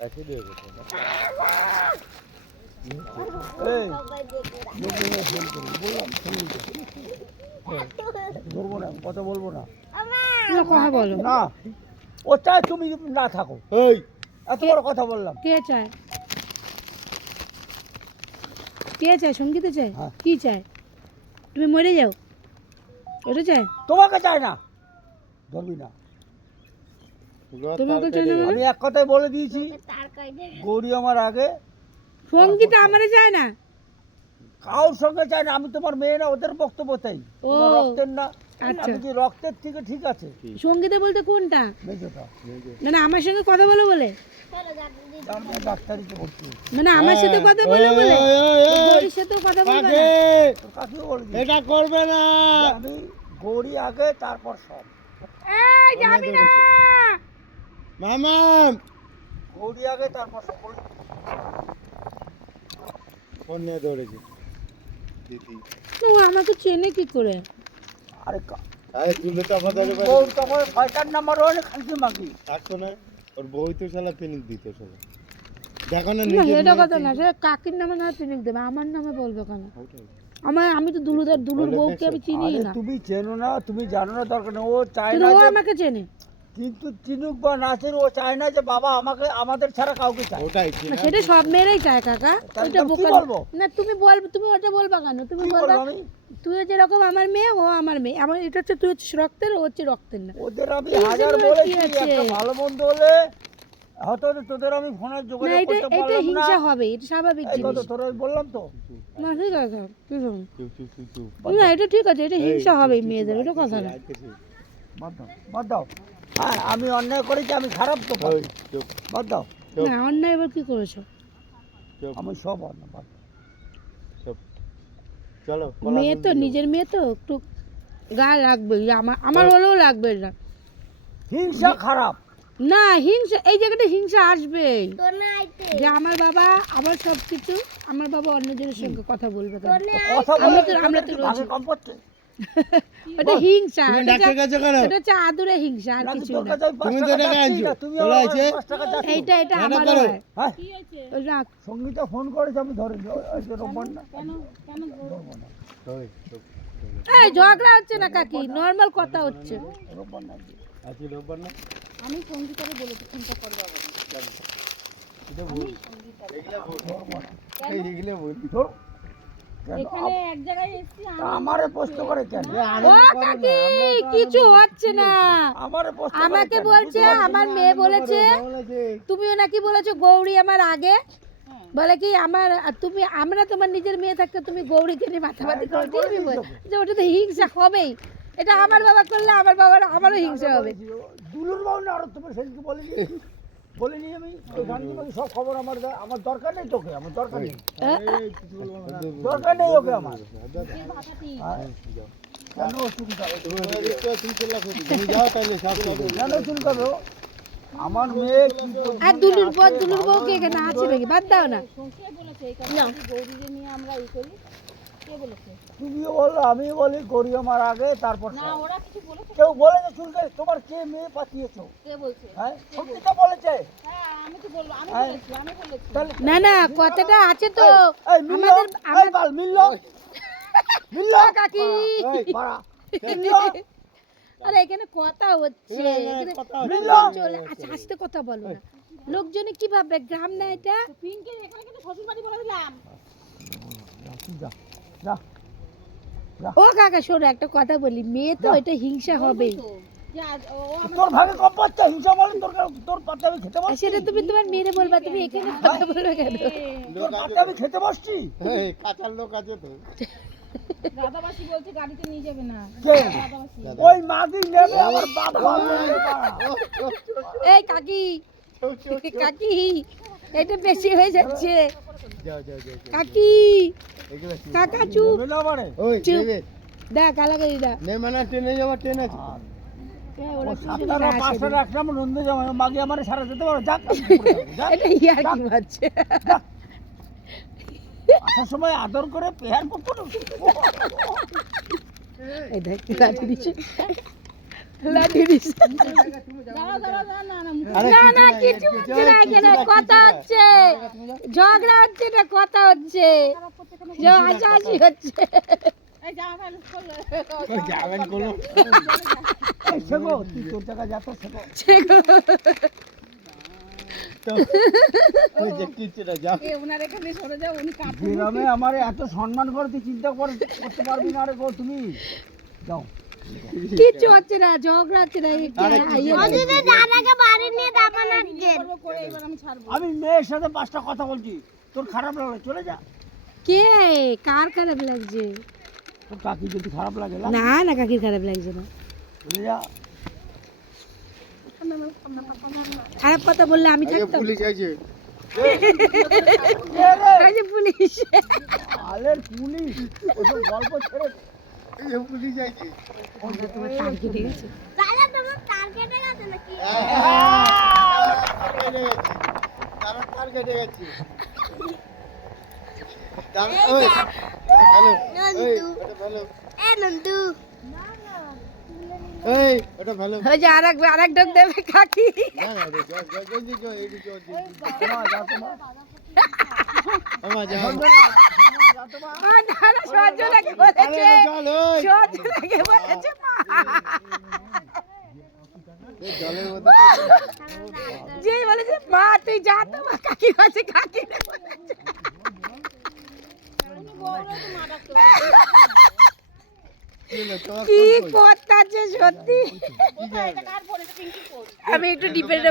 ऐसे देखो এই লোকজনের ফোন করি বললাম শুনুন ধরবো না কথা বলবো না কথা বলো না ও চায় তুমি না থাকো এই এত বড় কথা বললাম কে চায় কে চায় সঙ্গীত চায় হ্যাঁ। কি চায় তুমি মরে যাও ওটা চায় তোমাকে চায় না ধরবি না তোমাকে চায় না মানে? আমি এক কথাই বলে দিয়েছি গৌরী আমার আগে সঙ্গীত আমারে চায় না কারোর সঙ্গে চায় না আমি তোমার মেয়ে না ওদের বক্তব্য চাই ও, তোমার রক্তের না আচ্ছা। আমি কি রক্তের থেকে ঠিক আছে সঙ্গীতে বলতে কোনটা মেজোটা মানে আমার সঙ্গে কথা বলো বলে আমি ডাক্তারিতে ভর্তি হয়েছি। মানে আমার সাথে কথা বলো বলে গৌরীর সাথে কথা বলবে না তোর কাকেও বলে দিয়েছি। এটা করবে না আমি গৌরী আগে তারপর সব এই যাবি না মামা গৌরী আগে তারপর সব বলে ফোন নিয়ে ধরেছি দিদি ও আমাকে চেনে কি করে আরে আরে তুলে তো আমাদের গৌর তখন ছয়টার নাম্বার অনেক খালছি মাগি থাকতো না ওর বই তো শালা পিনিক দিত শালা দেখো না না নিজের এটা মেয়ে কথা কি- না সে কাকির নামে না পিনিক দেবে আমার নামে বলবে কেন ওটাই। আমি তো দুলুর বলে বউকে আমি চিনি আরে না তুমি চেনো না তুমি জানো না দরকার নেই ও চায় কিন্তু না ও যে আমাকে চেনে কিন্তু চিনুক বা না চিনুক ও চায় না যে বাবা আমাকে আমাদের ছাড়া কাউকে চায় ওটাই না সেটা সব মেয়েরাই চায় কাকা তাহলে ওইটা আমি কি বোকা বলবো? না তুমি বলবে তুমি ওটা বলবা কেন তুমি কি বলবা বলবো আমি তুই যেরকম আমার মেয়ে ও আমার মেয়ে আমার এটা হচ্ছে তুই হচ্ছে রক্তের ও হচ্ছে রক্তের না ওদের আমি এই হাজার জন্য বলেছি কি আছে? একটা ভালো মন্দ হলে হয়তো তোদের আমি ফোনের না যোগাযোগ এটা করতে এটা পারলাম না হিংসা হবে এটা স্বাভাবিক এই কত জিনিস তোর বললাম তো না ঠিক আছে ঠিক আছে। চুপ চুপ চুপ চুপ না এটা ঠিক আছে এটা হিংসা হবে চুপ, চুপ, মেয়েদের চুপ, এটা কথা না আইতেছি, বাদ দাও হ্যাঁ আমি অন্যায় করেছি আমি খারাপ তো ওই, পারি। চুপ বাদ দাও চুপ। না অন্যায় এবার কি করেছো চুপ আমি সব অন্যায় বাদ দাও। চুপ চলো মেয়ে তো নিজের মেয়ে তো একটু গা লাগবে আমার হলেও লাগবে না হিংসা খারাপ না হিংসা এই জায়গাটা হিংসা আসবে যে আমার বাবা আমার সব কিছু আমার বাবা অন্যজনের সঙ্গে কথা বলবে কেন? কথা আমি বলে তো- আমরা তো তোদের কি ভাগে রয়েছি। কম পড়ছে ওটা হিংসা তুমি এটা ডাক্তার কাছে কেন এটা হচ্ছে আদুরে হিংসা আর নাকি কিছু তোর না কাছে আমি 5 তুমি তো টাকা টাকা যাচ্ছি আনছো। না, তুমি চলে আমার আসে। 5 টাকা যাচ্ছ। এইটা এটা না, না, আমারও করো। হয় হ্যাঁ ওই রাখ সঙ্গীতা ফোন করেছে আমি ধরে রোববার না ওই, চুপ এই ঝগড়া হচ্ছে না কাকি নর্মাল কথা হচ্ছে রোববার না আজকে রোববার না আমি সঙ্গীতাকে বলেছি ফোনটা করবা এটা ভুল এই এগুলো ভুল ধর কেন এখানে এক জায়গায় এসেছি তা আমারে প্রশ্ন করে কেন ও কাকি কিছু হচ্ছে না আমারে প্রশ্ন করে আমাকে কেন? বলছে আমার মেয়ে বলেছে তুমিও নাকি বলেছো গৌরী আমার আগে বলে কি আমার আর তুমি আমরা তোমার নিজের মেয়ে থাকতে তুমি গৌরীকে নিয়ে মাথামাতি করো ঠিকই বল যে ওটা তো হিংসা হবেই এটা আমার বাবা করলে আমার বাবার আমারও হিংসা হবে দুলুর বাবু না আরো তুমি সেদিকে বলিনি আমি ওই গানগুলো সব খবর আমার দরকার নেই তোকে আমার দরকার নেই দরকার নেই ওকে আমার হ্যাঁ? কেন চুলকাবে তুমি যাও তাহলে সব করবে কেন চুলকাবে ও? আমার মেয়ে কি করবে? আর দুলুর বউকে এখানে আছে নাকি বাদ দাও না তুমিও বললো আমিও বলি গৌরী আমার আগে তারপর সব। কেউ বলেছে চুলকাবে তোমার কে মেয়ে পাঠিয়েছো হ্যাঁ সত্যিটা বলেছে হ্যাঁ? তাহলে না না কথাটা আছে তো এই মিললো আমাদের এই বাল মিললো মিললো কাকি এই বাড়া মিললো আরে এখানে কথা হচ্ছে এখানে মিললো চলে আচ্ছা আস্তে কথা বলো না লোকজনে কি ভাববে গ্রাম না এটা যা যা ও কাকা শোনো একটা কথা বলি মেয়ে তো এটা হিংসা হবেই তোর ভাগে কম পাচ্ছে হিংসা বলে তোর পাতে আমি খেতে বসছি সেটা তুমি তোমার মেয়েরে বলবা তুমি এখানে কথা বলবে কেন তোর পাতে আমি খেতে বসছি এই কাঁচার লোক আছে তো দাদাবাসী বলছে গাড়িতে নিয়ে যাবে না কে? দাদাবাসী ওই মাগি নেবে আমার বাপ হবে এই কাকি কাকি এটা বেশি হয়ে যাচ্ছে যাও যাও যাও কাকি এগুলো কাকা চুপ নেবে না মানে ওই চুপ। দেবে দেখ আলাগাই দা নে মানে ট্রেনে যাওয়ার ট্রেন আছে ও সাতটা না পাঁচটা রাখলাম নন্দে যাবো মাগি আমার সারা যেতে পারো যাক আমি উপরে যাবো, যাক। এটা ইয়ার কি বাচ্চা আসার সময় আদর করে পেয়ার পড়তো এই দেখ কি লাঠি দিচ্ছে লাঠি দিস দাঁড়াও দাঁড়াও দাঁড়াও, না না মুখে আরে না না কিছু কিছু হচ্ছে না এখানে কথা হচ্ছে ঝগড়া হচ্ছে না কথা হচ্ছে হাসাহাসি হচ্ছে এই জামা ফেল করলে যাবেন কোনো এই শেখো, তুই তোর জায়গায় যা তো শেখো। ওই যে কিছু না যাও এ ওনার এখানে সরে যাও, উনি কাপড় গ্রামে আমার এত সম্মান করে তুই চিন্তা করতে পারবি না রে গো তুমি। যাও। কিচ্ছু হচ্ছে না ঝগড়া হচ্ছে না আরে কিছু না। করবো করে এবার আমি ছাড়বো। আমি মেয়ের সাথে 5টা কথা বলছি, তোর খারাপ লাগলে চলে যা। কে কার খারাপ লাগছে তোর কাকি যদি খারাপ লাগে না না কাকির খারাপ লাগছে না চলে যা। খারাপ কথা বললে আমি আগে থাকতাম পুলিশ আছে এই যে পুলিশ আলের পুলিশ ওসব গল্প ছেড়ে এই যে পুলিশ আছে তোমার তার কেটে গেছে তার কেটে গেছে ওই হ্যালো ওটা ভালো এই ওটা ভালো ওই যে আরেক ডোক দেবে কাকি না না ওটা জলদি যাও এই দিকে আমা যাও সহ্য লাগে বলেছে চল ওই সহ্য লাগে বলেছে মা। এই জলের মধ্যে যেই বলেছে মা তুই যা তো মা কাকি কাছে কাকি বলেছে উনি বউরা তো মা ডাকতে পারে। তোমার কি কথা যে সত্যি কি জানো এটা কার ফোন? এটা পিঙ্কি ফোন। আমি একটু ডিপেন্ড